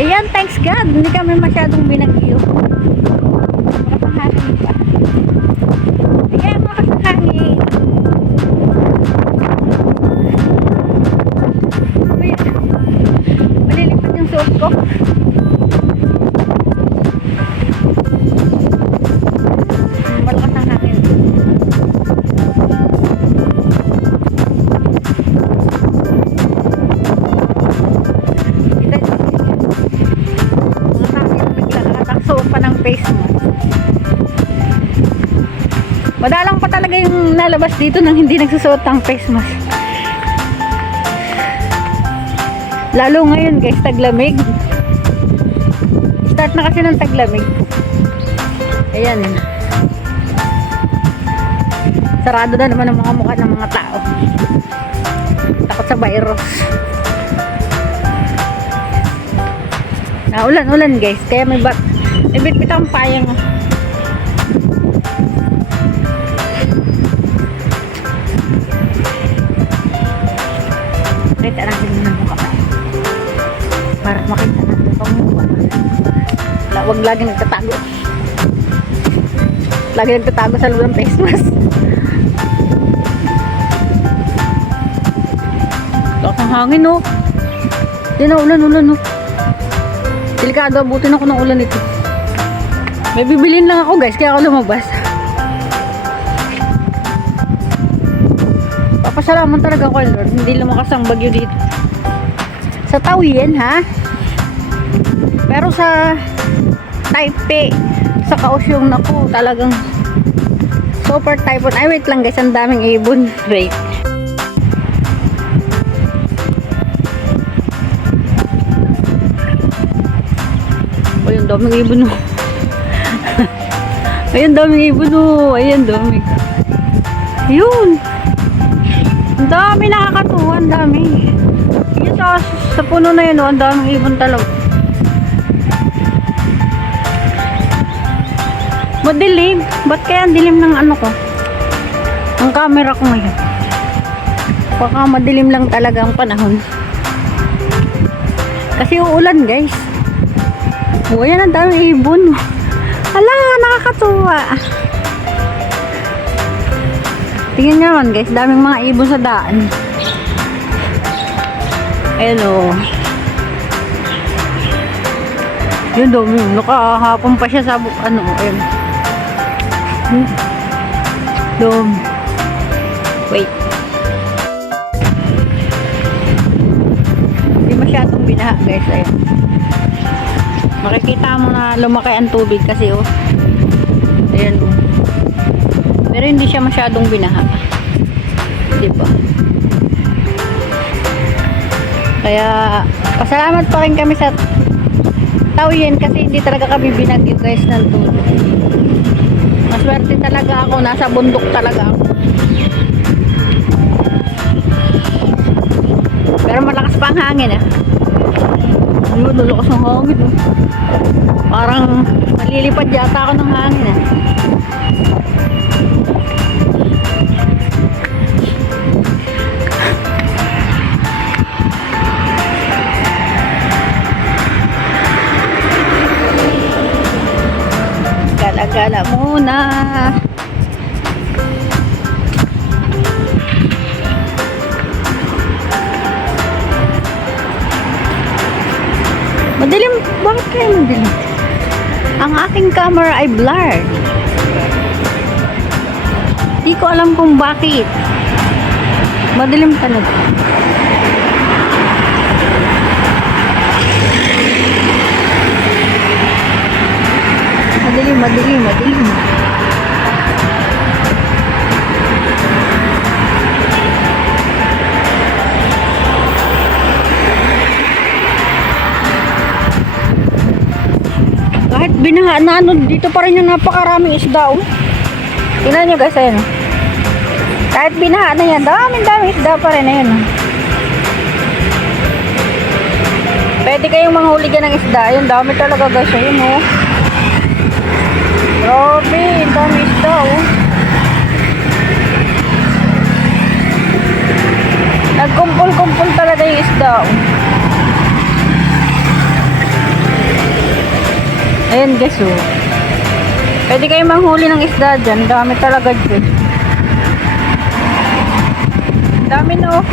Ayan, thanks God. Hindi kami masyadong binagyo. Makasahangin pa. Talaga yung lalabas dito nang hindi nagsusuot ng face mask. Lalo ngayon guys, taglamig. Start na kasi ng taglamig. Ayan. Sarado na naman ang mga mukha ng mga tao. Takot sa virus. Ah, ulan, ulan guys. Kaya may bat. May bitbit akong payang. oh. Kita natin yung mukha. Para makita natin pang mukha. Huwag lagi nagtatago. Lagi nagtatago sa loob ng face mask. Lakas ng hangin oh. Di na ulan, ulan oh. Delikado, abutin ako ng ulan ito. May bibilin lang ako guys, kaya ako lumabas. Papasalaman talaga kay Lord, hindi lumakas ang bagyo dito. Sa Tawiyen ha? Pero sa Taipei, sa Kaohsiung naku, talagang super typhoon. Ay wait lang guys, ang daming ibon. Wait. Ayun, daming ibon oh. Ayun, daming ibon oh. Ayun, daming. Ayun. Dami nakakatuwa, ang dami. Yun sa, sa puno na yun oh, ang daming ibon talaga. Madilim. Ba't kaya ang dilim ng ano ko? Ang camera ko ngayon. Baka madilim lang talaga ang panahon. Kasi uulan guys. Oh, yan ang daming ibon. Hala, nakakatuwa. Tingnan nyo naman guys, daming mga ibon sa daan. Ayan o. Yun daw. Nakahapon pa siya sa ano, ayun. Hmm. Dom. Wait. Hindi masyadong binaha guys, ayun. Makikita mo na lumaki ang tubig kasi oh. Ayan oh. Pero hindi siya masyadong binaha. Di ba? Kaya pasalamat pa rin kami sa Tawiyen kasi hindi talaga kami binagyo guys ng tulog. Maswerte talaga ako. Nasa bundok talaga ako. Pero malakas pa ang hangin ah. Ayun, lalakas ng hangin. Oh. Parang malilipad yata ako ng hangin ah. Aking camera ay blurred. Di ko alam kung bakit. Madilim talaga. Madilim, madilim, madilim. Kahit binaha na ano, dito pa rin yung napakaraming isda oh. Tingnan nyo guys, ayun oh. Kahit binaha na yan, daming daming isda pa rin, ayun oh. Pwede kayong manghuligan ng isda, ayun, dami talaga guys, ayun oh. Grabe, dami isda oh. Guys, oh. Pwede kayo manghuli ng isda dyan. Dami talaga dyan. Dami, no.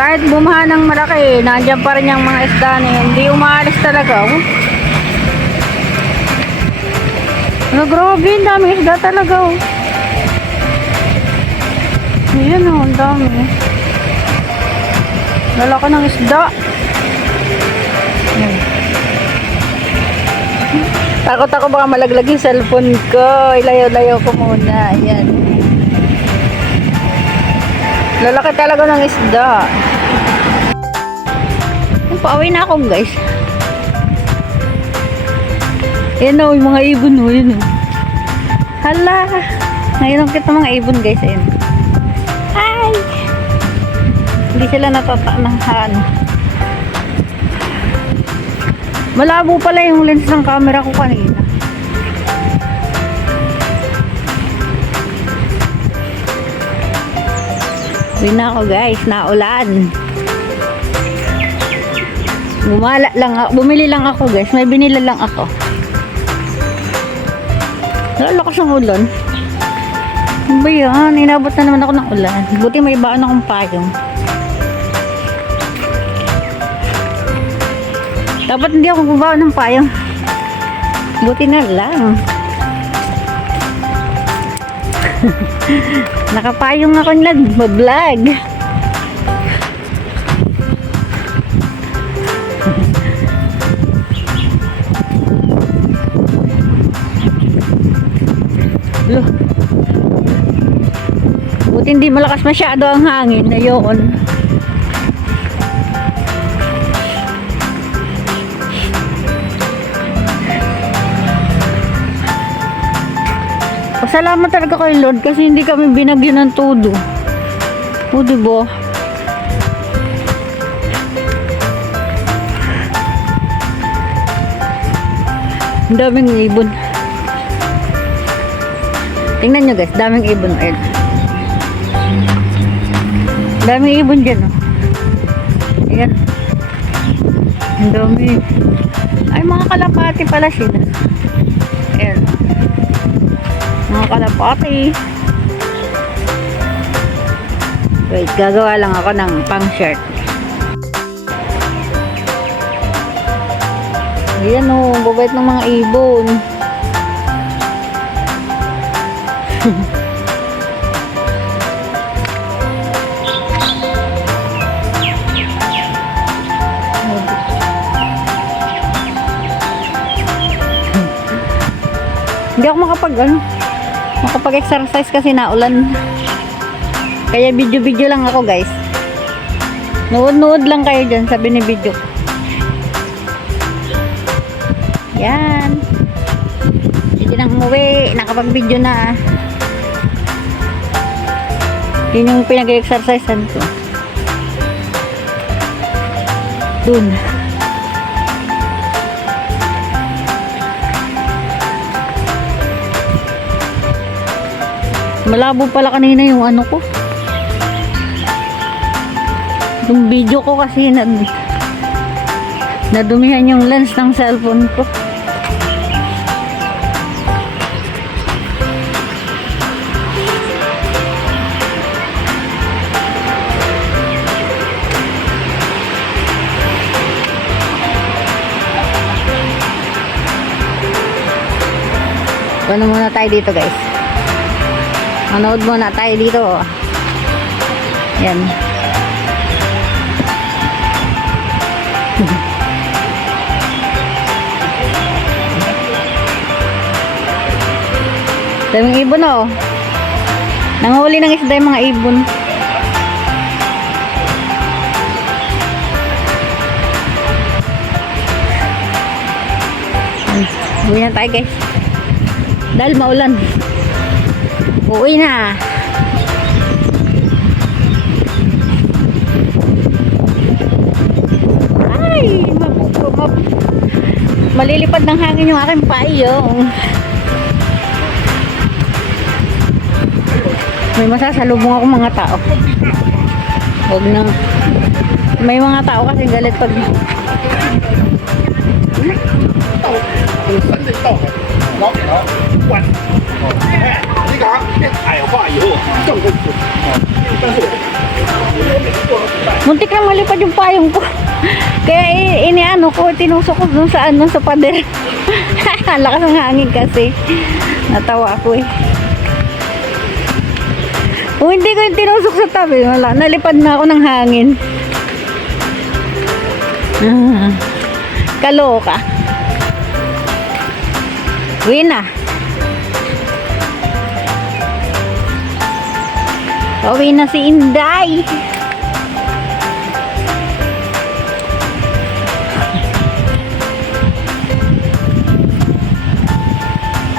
Kahit bumaha ng malaki, nandiyan pa rin yung mga isda na yun. Hindi umaalis talaga, oh. Ano, grabe, ang dami isda talaga, oh. Ayan, oh, ang dami. Lalaki ng isda. Takot ako baka malaglag yung cellphone ko. Ilayo-layo ko muna. Ayan. Lalaki talaga ng isda. Pauwi na ako guys. Ayan o, yung mga ibon o. Yun o. Hala. Ngayon kita mga ibon guys. Ayan. Hi! Hindi sila natatanahan. Malabo pala yung lens ng camera ko kanina. Uwi na ako guys, naulan. Gumala lang ako, bumili lang ako guys, may binila lang ako. Lalakas ang ulan. Ano ba yan? Inabot na naman ako ng ulan. Buti may baan akong payong. Dapat hindi ako gumawa ng payong. Buti na lang. Nakapayong ako nag-vlog. Lo. Buti hindi malakas masyado ang hangin. Ayun. Pasalamat talaga kay Lord kasi hindi kami binagyo ng todo. O, diba? Ang daming ibon. Tingnan nyo guys, daming ibon. Ayun. Daming ibon dyan, oh. Ayan. Ang dami. Ay, mga kalapati pala sila. Mga kalapati. Wait, gagawa lang ako ng pang shirt. Ayan o, oh, babait ng mga ibon. Hindi ako makapag ano, makapag-exercise kasi naulan. Kaya video-video lang ako guys. Nood-nood lang kayo dyan, sabi ni video. Yan. Hindi nang umuwi, nakapag-video na. Yun yung pinag-exercisean ko. Dun. Malabo pala kanina yung ano ko. Yung video ko kasi na nadumihan yung lens ng cellphone ko. Ano muna tayo dito guys. Manood muna tayo dito. Yan. Daming ibon oh. Nanghuli ng isda yung mga ibon. Uwi na tayo guys. Dahil maulan. Uuwi na. Ay, mapupumap. Malilipad ng hangin yung aking payong. May masasalubong ako mga tao. Huwag na. May mga tao kasi galit pag... Ito. Ito. Ito. Ito. Ito. 老给他关。哎，你给它变矮化以后更会准。但是我我每次做都失败。 Muntik lang malipad yung payong ko. Kaya i- iniano ko, tinusok ko dun sa ano, sa pader. Ang lakas ng hangin kasi. Natawa ako eh. Kung hindi ko yung tinusok sa tabi, wala, nalipad na ako ng hangin. Ah, kaloka. Uwi na. Uwi na si Inday.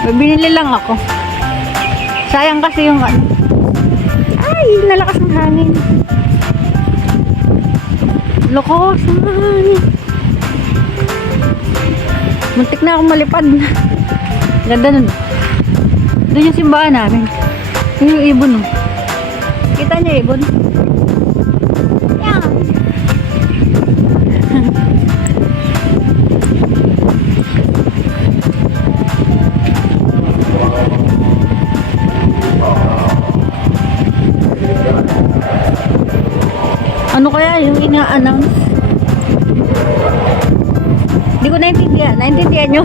Binili lang ako. Sayang kasi yung ano. Ay, nalakas ng hangin. Lakas ng hangin. Muntik na akong malipad. Ganda nun. Doon yung simbahan namin. Yun yung ibon oh. Kita niyo ibon? Yan. Ano kaya yung ina-announce? Hindi ko naintindihan. Naintindihan nyo?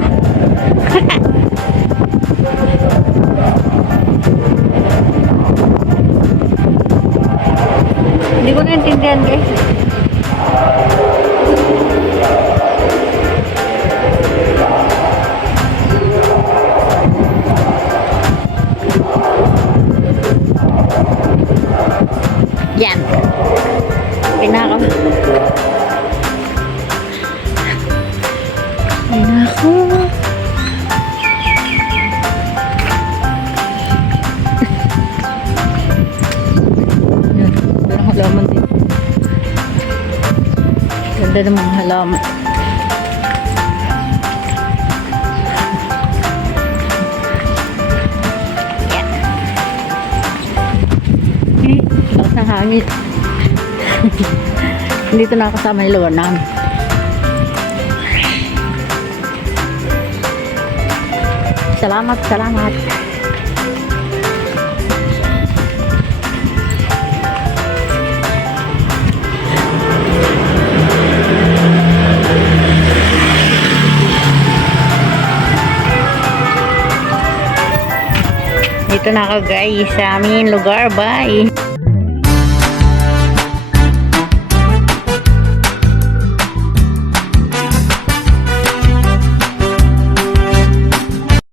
ko naintindihan guys. Ganda ng mga halaman. Yan. Eh, lakas ng hangin. Dito na kasama yung lugar namin. Salamat, salamat. Dito na ako guys sa aming lugar. Bye!